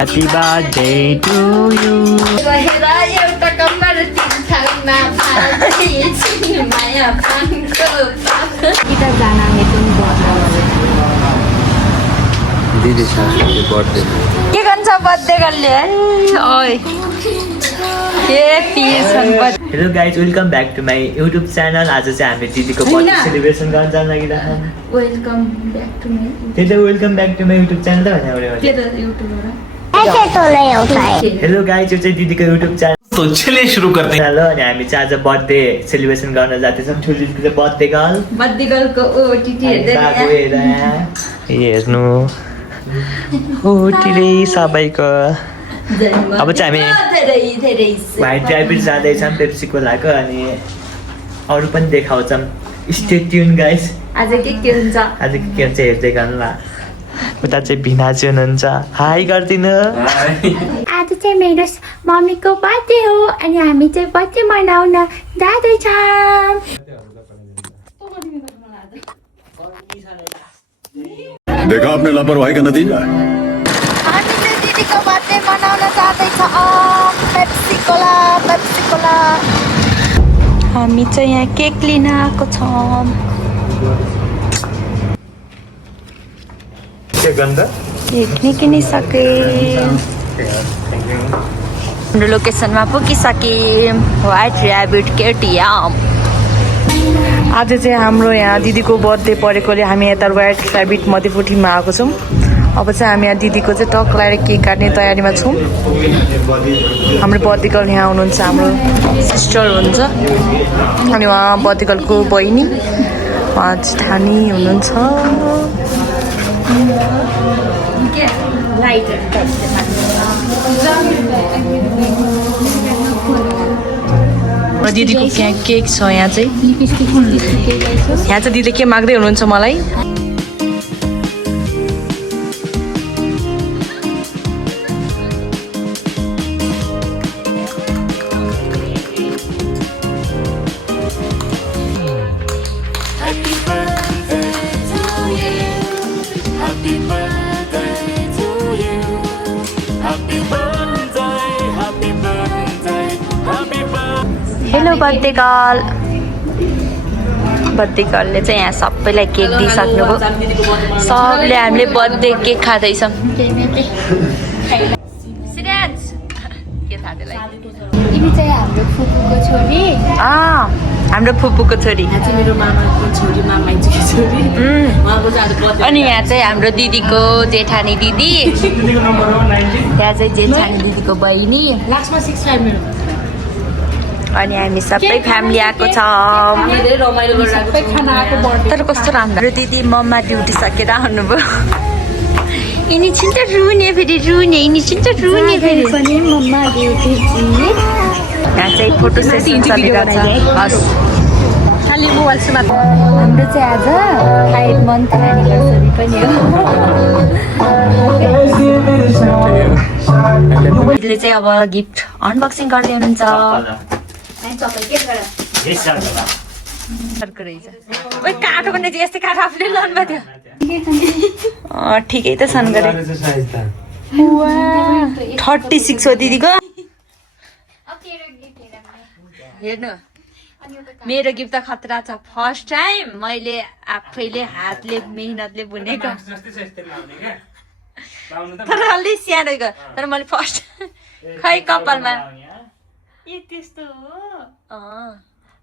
Happy birthday to you. दिदी छ birthday के गर्छ बर्थडे गर्ले ओइ Hello guys, welcome back to my YouTube channel. आज चाहिँ हामी दिदीको बर्थडे सेलिब्रेसन गर्न जान लागिरहेको छौँ। वेलकम ब्याक टु मी त्यही त welcome back to my YouTube channel त भने के त युट्युब हो हेलो गाइज यो चाहिँ दिदीको युट्युब च्यानल तो चलिए शुरू करते हैं। हेलो अनि हामी चाहिँ आज बर्थडे सेलिब्रेसन गर्न जाँदैछौँ। ठुलो दिदीको चाहिँ बर्थडे गर्लको ओटिटी हेर्नु ओटिटी सबैको अब चाहिँ हामी वाइट ड्राइभर जाँदैछौँ पेप्सीको लागि अनि अरू पनि देखाउँछौँ। Stay tune guys. आज के हुन्छ आज के हुन्छ हेर्दै गर्नु ल। उता चाहिँ भिना चाहिँ हुनुहुन्छ। हाई गरिदिनु। आज चाहिँ मेरो मम्मीको बर्थडे हो अनि हामी चाहिँ बर्थडे मनाउन जाँदैछौँ। देखा आपने लापरवाही का नतीजा है। हामीले दिदीको बर्थडे मनाउन जाँदैछौँ। पेप्सी कोला हामी चाहिँ यहाँ केक लिन आएको छौँ। केक नि किनिसके हाम्रो लोकेसनमा पुगिसक्यौँ। White rabbit KTM. आज चाहिँ हाम्रो यहाँ दिदीको बर्थडे परेकोले हामी यता व्हाइट ऱ्याबिट मध्यपुठीमा आएको छौँ। अब चाहिँ हामी यहाँ दिदीको चाहिँ टक लगाएर केक काट्ने तयारीमा छौँ। हाम्रो बर्थडे गर्ल यहाँ हुनुहुन्छ, हाम्रो सिस्टर हुनुहुन्छ अनि उहाँ बर्थडे गर्लको बहिनी उहाँ जेठानी हुनुहुन्छ। दिदीको यहाँ केक छ। यहाँ चाहिँ दिदीले के माग्दै हुनुहुन्छ मलाई। हेलो बर्थडे गर्लले चाहिँ यहाँ सबैलाई केक दिइसक्नुभयो। सबले हामीले बर्थडे केक खाँदैछौँ। हाम्रो फुपूको छोरी अनि यहाँ चाहिँ हाम्रो दिदीको जेठानी दिदी, यहाँ चाहिँ जेठानी दिदीको बहिनी अनि हामी सबै फ्यामिली आएको छौँ। तर कस्तो राम्रो दिदी मम्मा ड्युटी सकेर आउनुभयो। यिनी छिन्छ रुने फेरि यिनी छिन्छ रुने फेरि यहाँ चाहिँ फोटो सेसन चलिरहेछ। हस् हाम्रो चाहिँ आज 5 मन्थ एनिभर्सरी पनि हो। दिदीले चाहिँ अब गिफ्ट अनबक्सिङ गर्दै हुनुहुन्छ। काठो भने चाहिँ यस्तै काठो आफूले लानुभएको थियो। ठिकै त छन् गरे 36 हो दिदीको। हेर्नु मेरो गिफ्ट त खतरा छ। फर्स्ट टाइम मैले आफैले हातले मेहनतले बुनेको तर अलि सानो तर मैले फर्स्ट खै कपालमा त्यस्तो हो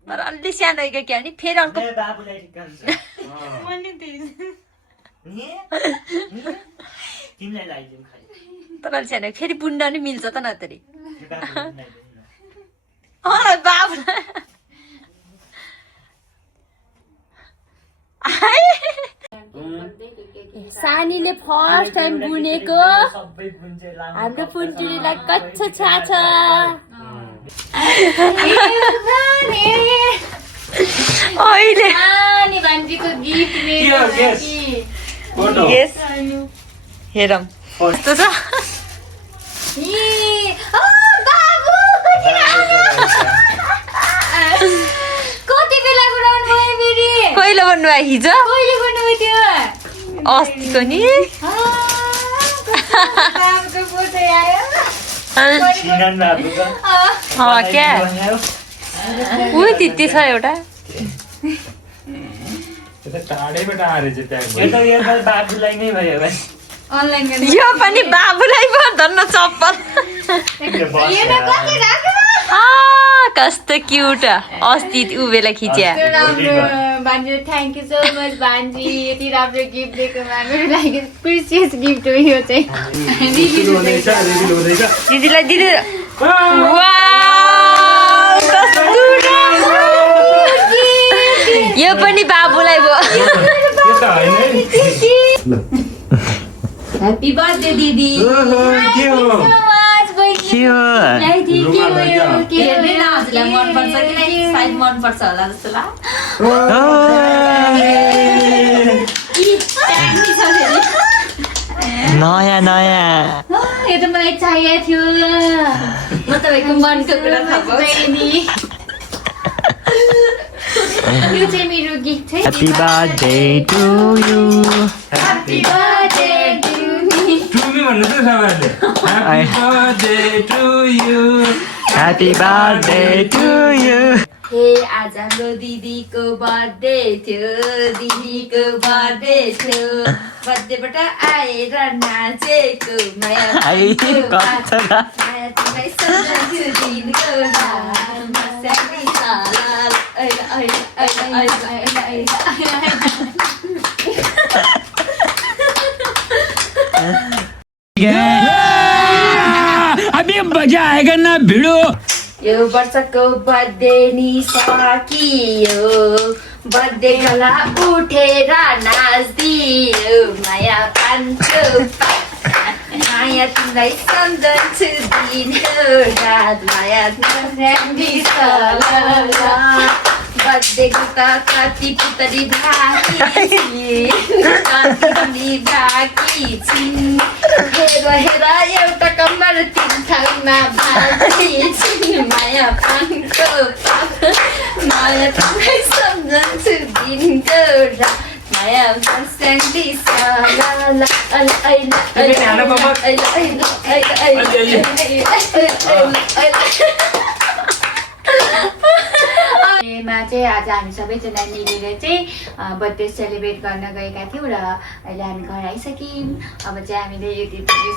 तर अलि सानो क्या नि फेरि अर्को तर अलि सानो फेरि बुन्न नि मिल्छ त नतरी बाबु सानीले फर्स्ट टाइम बुनेको हाम्रो पुन्टुलीलाई कच्छ छ। अहिले हेरौँ कस्तो छ। कति बेला गुराउनु भयो फेरि? कहिले भन्नुभयो? हिजो कहिले भन्नुभयो त्यो? अस्तिको नि। बाबुको फोटो छिनन बाबुको क्या उही दिदी छ एउटा टाढैबाट आएर चाहिँ त्यहाँ यो त बाबुलाई नै भयो भाइ अनलाइन गर्न यो पनि बाबुलाई पो धन्न चप्पल कस्तो क्युट अस्ति उ बेला खिच्या राम्रो भान्जी थ्याङ्क यू सो मच भान्जी यति राम्रो गिफ्ट दिएकोमा मेरो लागि प्रिसियस गिफ्ट हो यो चाहिँ दिदीलाई दिदी वाउ कस्तो राम्रो यो पनि बाबुलाई भयो ह्याप्पी बर्थडे दिदी के हो मनपर्छ कि सायद मनपर्छ होला जस्तो लाग्छ नयाँ नयाँ यो त मलाई चाहिएको थियो म तपाईँको मनको कुरा थाहा पाउँछु नि यो चाहिँ मेरो गिफ्ट चाहिँ Happy birthday to you. Happy birthday to me टुमी भन्नु त सबैले happy birthday to you Happy birthday to you. हे आज हाम्रो दिदीको बर्थडे थियो दिदीको बर्थडे थियो बर्थडेबाट आएर नाचेको माया आई कस्तो माया तिमीलाई सम्झन्छु दिनको रातमा स्याहारी सालाल ऐला ऐला ऐला ऐला ऐला ऐला अभी मजा आएगा ना भिडो यो वर्षको बर्थडे नि सकियो बर्थडे गला उठेर नाच्दियो माया पान्छु माया तिमीलाई सम्झन्छु दिनको रात माया बर्थडेको त कति पुतली बाँकी छिन् हेर हेर एउटा कम्बर तिन ठाउँमा बाँकी छिन् माया पानको माया तिमीलाई सम्झन्छु दिनको रात माया स्यान्डी मा चाहिँ आज हामी सबैजना मिलेर चाहिँ बर्थडे सेलिब्रेट गर्न गएका थियौँ र अहिले हामी घर आइसक्यौँ अब चाहिँ हामीले यो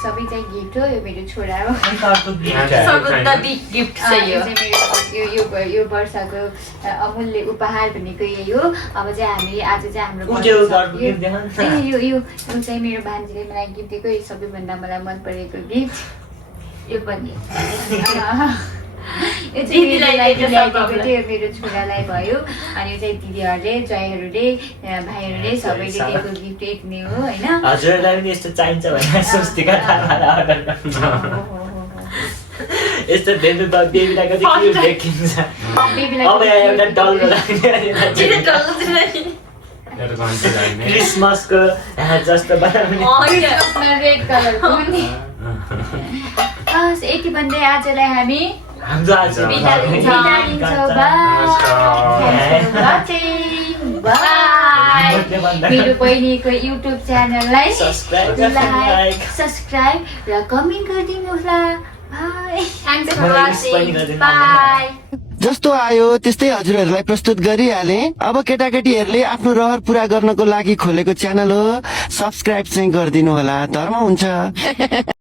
सबै चाहिँ गिफ्ट हो यो मेरो छोरा हो सबभन्दा बिग गिफ्ट छ यो यो वर्षको अमूल्य उपहार भनेको यही हो अब चाहिँ हामी आज चाहिँ हाम्रो यो चाहिँ मेरो भान्जीले मलाई गिफ्ट दिएको यो सबैभन्दा मलाई मन परेको गिफ्ट यो पनि यो चाहिँ मेरो छोरालाई भयो अनि यो चाहिँ दिदीहरूले जयहरूले भाइहरूले सबैले दिएको गिफ्ट एक नै हो होइन हजुरलाई पनि यस्तो चाहिन्छ भनेर सोच्दिका यस्तो भेट्नु त बेबीलाई कति क्युट देखिन्छ अब यहाँ एउटा डल्लो क्रिसमसको जस्तो बनाउने रेड कलरको नि यति भन्दै आजलाई हामी हाम्रो आज बिदा दिन्छौँ बाई मेरो बहिनीको युट्युब च्यानललाई लाइक सब्सक्राइब र कमेन्ट गरिदिनु होला बाई जस्तो आयो त्यस्तै हजुरहरूलाई प्रस्तुत गरिहाले अब केटाकेटीहरूले आफ्नो रहर पूरा गर्नको लागि खोलेको च्यानल हो सब्सक्राइब चाहिँ गरिदिनु होला धर्म हुन्छ